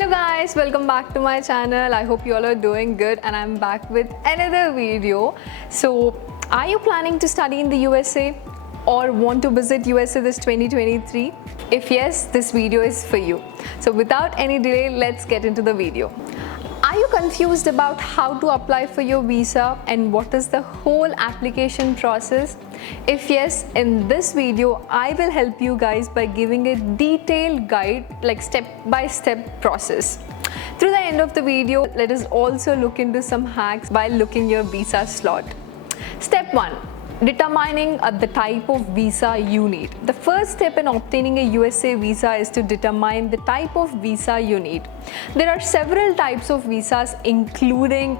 Hello guys, welcome back to my channel. I hope you all are doing good and I'm back with another video. So, are you planning to study in the USA or want to visit USA this 2023? If yes, this video is for you. So without any delay, let's get into the video. Are you confused about how to apply for your visa and what is the whole application process? If yes, in this video, I will help you guys by giving a detailed guide, like step-by-step process. Through the end of the video, let us also look into some hacks while looking your visa slot. Step 1. Determining the type of visa you need. The first step in obtaining a USA visa is to determine the type of visa you need. There are several types of visas, including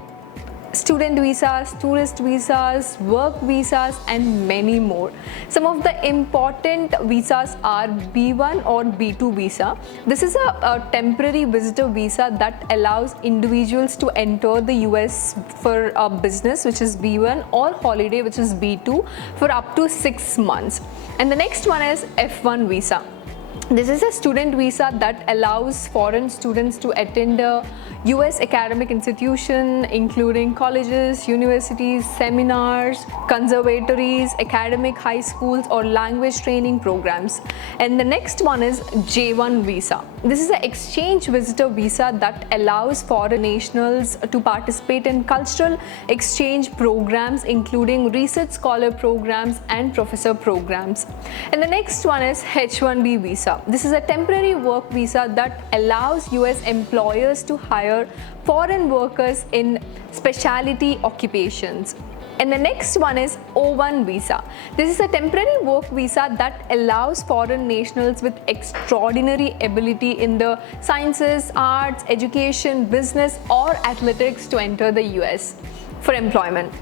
student visas, tourist visas, work visas, and many more. Some of the important visas are B1 or B2 visa. This is a temporary visitor visa that allows individuals to enter the US for a business, which is B1, or holiday, which is B2, for up to 6 months. And the next one is F1 visa. This is a student visa that allows foreign students to attend a US academic institution, including colleges, universities, seminars, conservatories, academic high schools, or language training programs. And the next one is J1 visa. This is an exchange visitor visa that allows foreign nationals to participate in cultural exchange programs, including research scholar programs and professor programs. And the next one is H1B visa. This is a temporary work visa that allows US employers to hire foreign workers in specialty occupations. And the next one is O1 visa. This is a temporary work visa that allows foreign nationals with extraordinary ability in the sciences, arts, education, business, or athletics to enter the US for employment.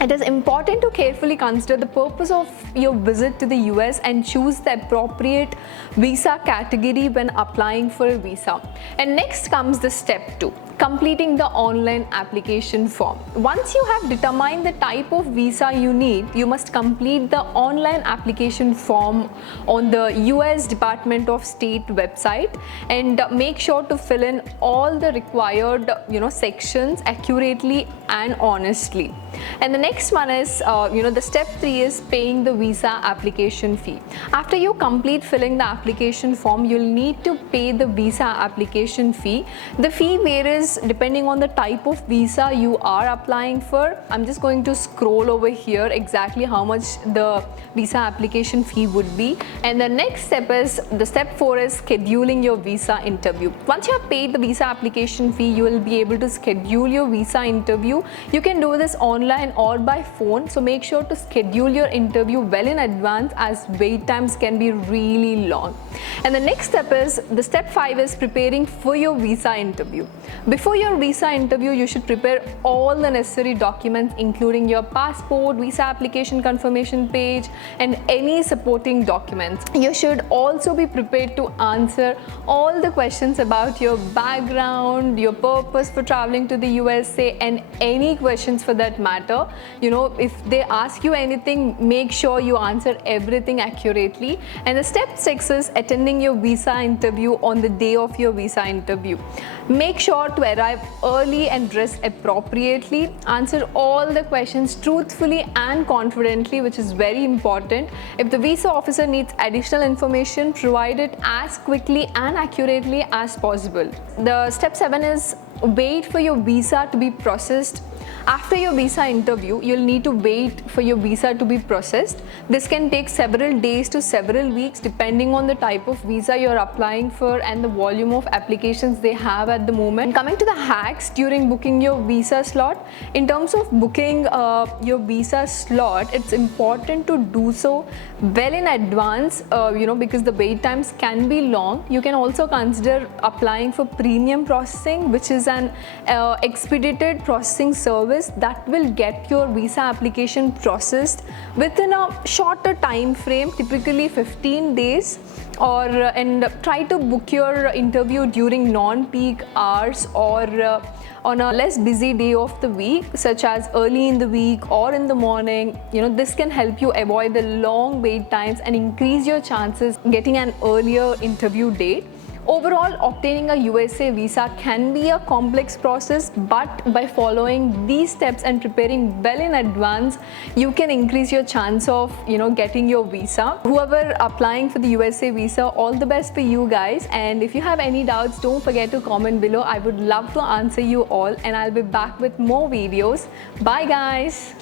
It is important to carefully consider the purpose of your visit to the US and choose the appropriate visa category when applying for a visa. And next comes the step 2. Completing the online application form. Once you have determined the type of visa you need, you must complete the online application form on the US Department of State website and make sure to fill in all the required sections accurately and honestly. And the next one is the step 3 is paying the visa application fee. After you complete filling the application form, you'll need to pay the visa application fee. The fee varies depending on the type of visa you are applying for. I'm just going to scroll over here exactly how much the visa application fee would be. And the next step is the step 4 is scheduling your visa interview. Once you have paid the visa application fee, you will be able to schedule your visa interview. You can do this online or by phone, so make sure to schedule your interview well in advance, as wait times can be really long. And the next step is the step 5 is preparing for your visa interview. Before your visa interview, you should prepare all the necessary documents, including your passport, visa application confirmation page, and any supporting documents. You should also be prepared to answer all the questions about your background, your purpose for traveling to the USA, and any questions for that matter. If they ask you anything, make sure you answer everything accurately. And the step 6 is attending your visa interview on the day of your visa interview. Make sure to arrive early and dress appropriately. Answer all the questions truthfully and confidently, which is very important. If the visa officer needs additional information, provide it as quickly and accurately as possible. The step 7 is wait for your visa to be processed. After your visa interview, you'll need to wait for your visa to be processed. This can take several days to several weeks depending on the type of visa you're applying for and the volume of applications they have at the moment. Coming to the hacks during booking your visa slot. In terms of booking your visa slot, it's important to do so well in advance, because the wait times can be long. You can also consider applying for premium processing, which is an expedited processing service that will get your visa application processed within a shorter time frame, typically 15 days. And try to book your interview during non-peak hours or on a less busy day of the week, such as early in the week or in the morning. This can help you avoid the long wait times and increase your chances getting an earlier interview date. Overall, obtaining a USA visa can be a complex process, but by following these steps and preparing well in advance, you can increase your chance of getting your visa. Whoever applying for the USA visa, all the best for you guys. And if you have any doubts, don't forget to comment below. I would love to answer you all, and I'll be back with more videos. Bye guys.